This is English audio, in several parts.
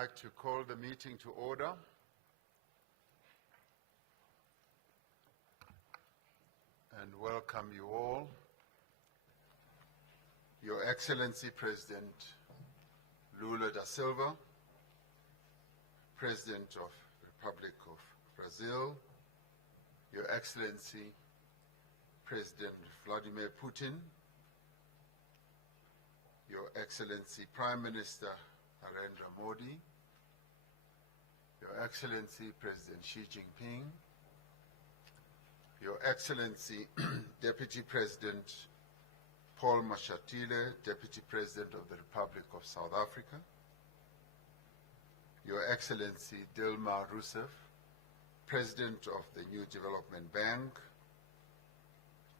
like to call the meeting to order. And welcome you all. Your Excellency President Lula da Silva, President of the Republic of Brazil, Your Excellency President Vladimir Putin, Your Excellency Prime Minister Narendra Modi, Your Excellency President Xi Jinping, Your Excellency Deputy President Paul Mashatile, Deputy President of the Republic of South Africa, Your Excellency Dilma Rousseff, President of the New Development Bank,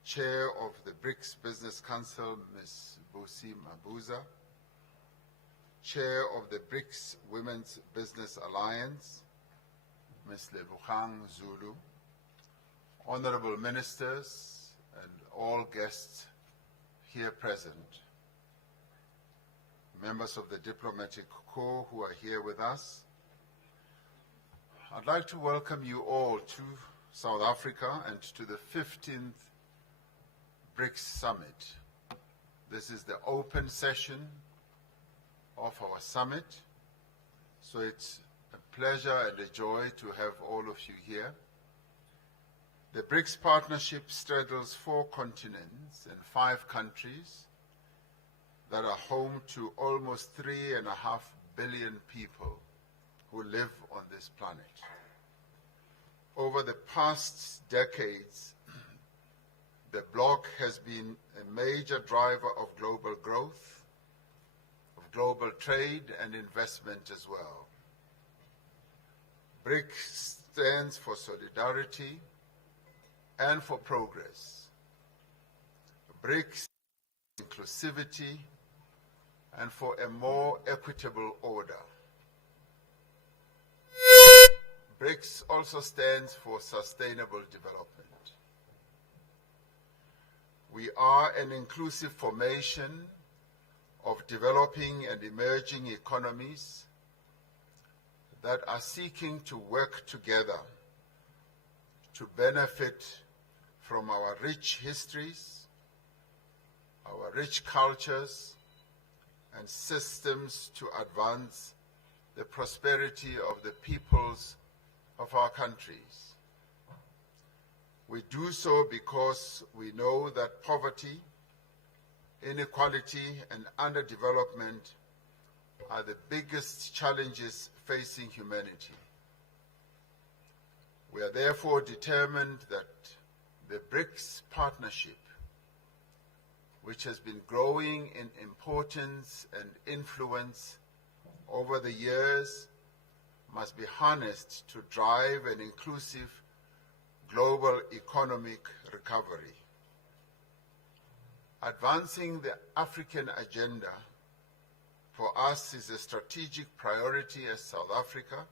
Chair of the BRICS Business Council, Ms. Busi Mabuza, Chair of the BRICS Women's Business Alliance, Ms. Lebogang Zulu, Honorable Ministers and all guests here present, members of the diplomatic corps who are here with us. I'd like to welcome you all to South Africa and to the 15th BRICS Summit. This is the open session of our summit, so it's a pleasure and a joy to have all of you here. The BRICS partnership straddles 4 continents and 5 countries that are home to almost 3.5 billion people who live on this planet. Over the past decades, the bloc has been a major driver of global growth, of global trade and investment as well. BRICS stands for solidarity and for progress. BRICS inclusivity and for a more equitable order. BRICS also stands for sustainable development. We are an inclusive formation of developing and emerging economies that are seeking to work together to benefit from our rich histories, our rich cultures, and systems to advance the prosperity of the peoples of our countries. We do so because we know that poverty, inequality, and underdevelopment are the biggest challenges facing humanity. We are therefore determined that the BRICS partnership, which has been growing in importance and influence over the years, must be harnessed to drive an inclusive global economic recovery. Advancing the African agenda for us is a strategic priority as South Africa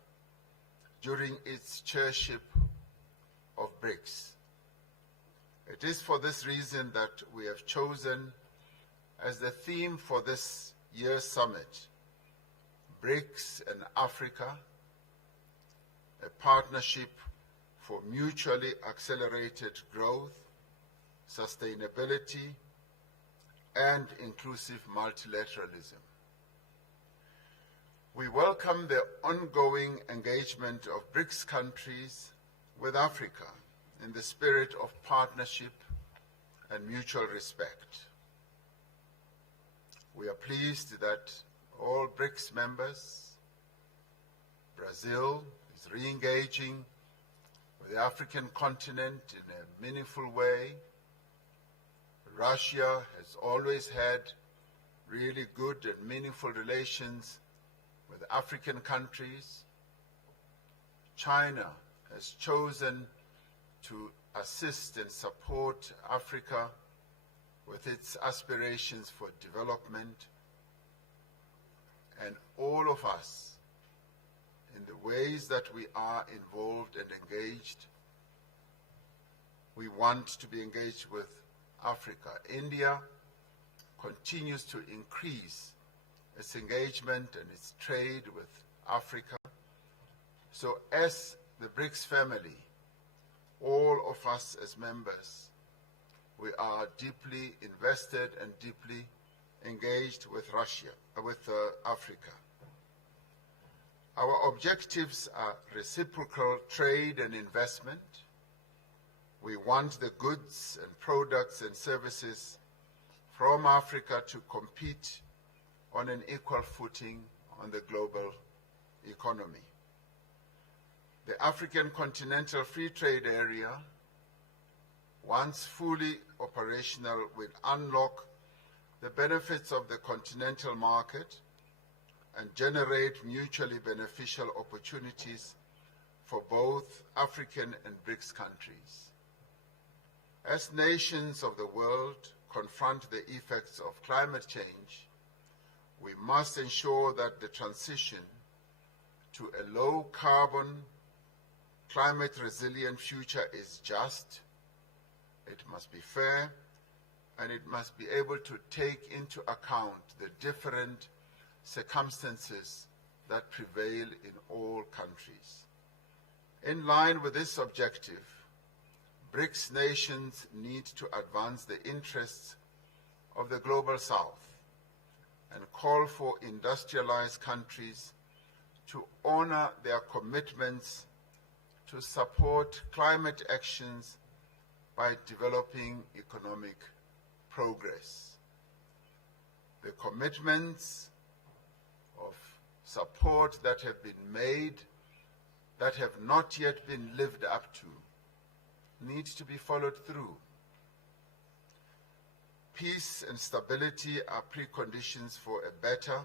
during its chairship of BRICS. It is for this reason that we have chosen as the theme for this year's summit, BRICS and Africa, a partnership for mutually accelerated growth, sustainability, and inclusive multilateralism. We welcome the ongoing engagement of BRICS countries with Africa in the spirit of partnership and mutual respect. We are pleased that all BRICS members, Brazil is re-engaging with the African continent in a meaningful way. Russia has always had really good and meaningful relations with African countries. China has chosen to assist and support Africa with its aspirations for development. And all of us, in the ways that we are involved and engaged, we want to be engaged with Africa. India continues to increase its engagement and its trade with Africa. So as the BRICS family, all of us as members, we are deeply invested and deeply engaged with Africa. Our objectives are reciprocal trade and investment. We want the goods and products and services from Africa to compete on an equal footing on the global economy. The African Continental Free Trade Area, once fully operational, will unlock the benefits of the continental market and generate mutually beneficial opportunities for both African and BRICS countries. As nations of the world confront the effects of climate change, we must ensure that the transition to a low-carbon, climate-resilient future is just, it must be fair, and it must be able to take into account the different circumstances that prevail in all countries. In line with this objective, BRICS nations need to advance the interests of the Global South and call for industrialized countries to honor their commitments to support climate actions by developing economic progress. The commitments of support that have been made, that have not yet been lived up to, need to be followed through. Peace and stability are preconditions for a better,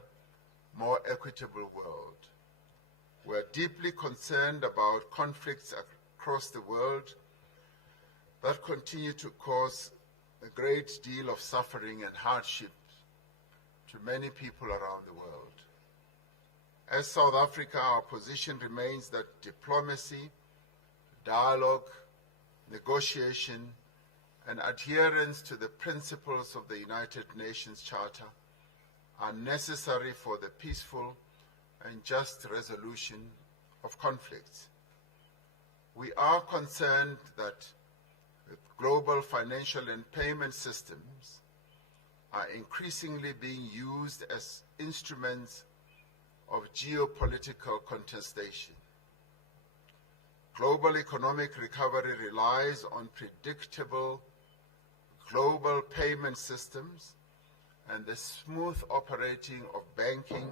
more equitable world. We are deeply concerned about conflicts across the world that continue to cause a great deal of suffering and hardship to many people around the world. As South Africa, our position remains that diplomacy, dialogue, negotiation, and adherence to the principles of the United Nations Charter are necessary for the peaceful and just resolution of conflicts. We are concerned that the global financial and payment systems are increasingly being used as instruments of geopolitical contestation. Global economic recovery relies on predictable global payment systems and the smooth operating of banking,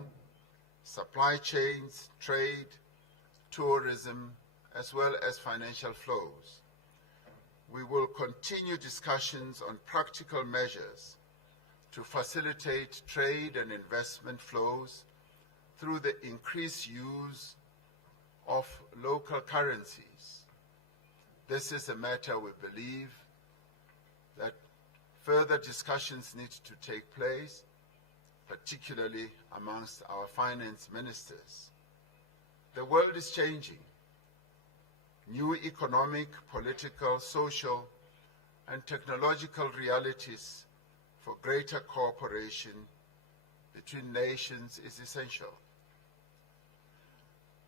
supply chains, trade, tourism, as well as financial flows. We will continue discussions on practical measures to facilitate trade and investment flows through the increased use of local currencies. This is a matter we believe that further discussions need to take place, particularly amongst our finance ministers. The world is changing. New economic, political, social, and technological realities for greater cooperation between nations is essential.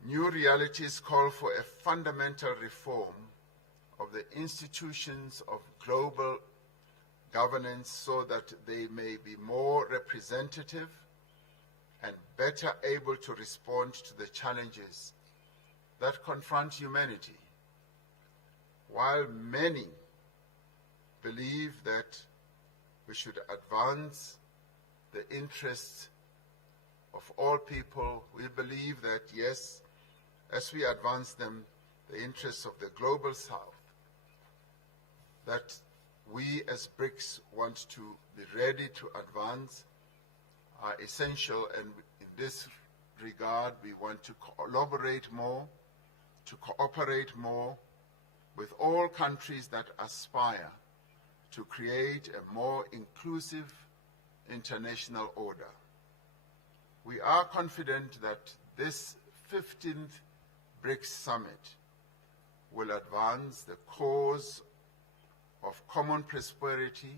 New realities call for a fundamental reform of the institutions of global governance so that they may be more representative and better able to respond to the challenges that confront humanity. While many believe that we should advance the interests of all people, we believe that, yes, as we advance them, the interests of the Global South, that we as BRICS want to be ready to advance are essential, and in this regard we want to collaborate more, to cooperate more with all countries that aspire to create a more inclusive international order. We are confident that this 15th BRICS Summit will advance the cause of common prosperity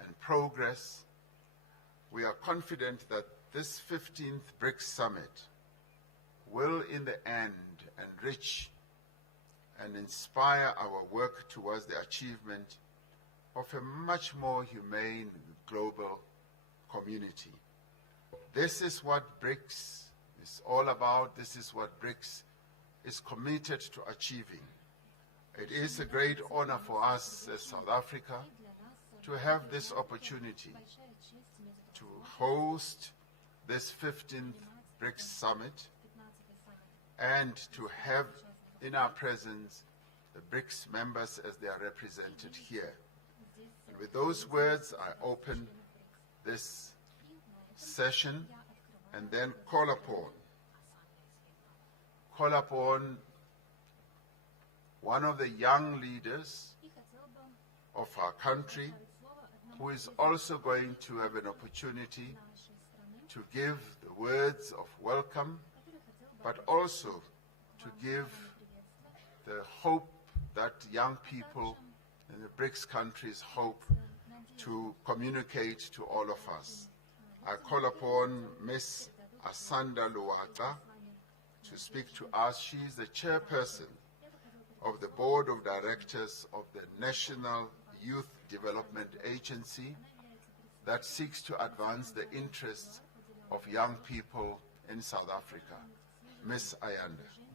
and progress. We are confident that this 15th BRICS Summit in the end enrich and inspire our work towards the achievement of a much more humane global community. This is what BRICS is all about. This is what BRICS is committed to achieving. It is a great honor for us as South Africa to have this opportunity to host this 15th BRICS Summit and to have in our presence the BRICS members as they are represented here. And with those words, I open this session and then call upon one of the young leaders of our country who is also going to have an opportunity to give the words of welcome, but also to give the hope that young people in the BRICS countries hope to communicate to all of us. I call upon Ms. Asanda Luata to speak to us. She is the chairperson of the Board of Directors of the National Youth Development Agency that seeks to advance the interests of young people in South Africa. Ms. Ayanda.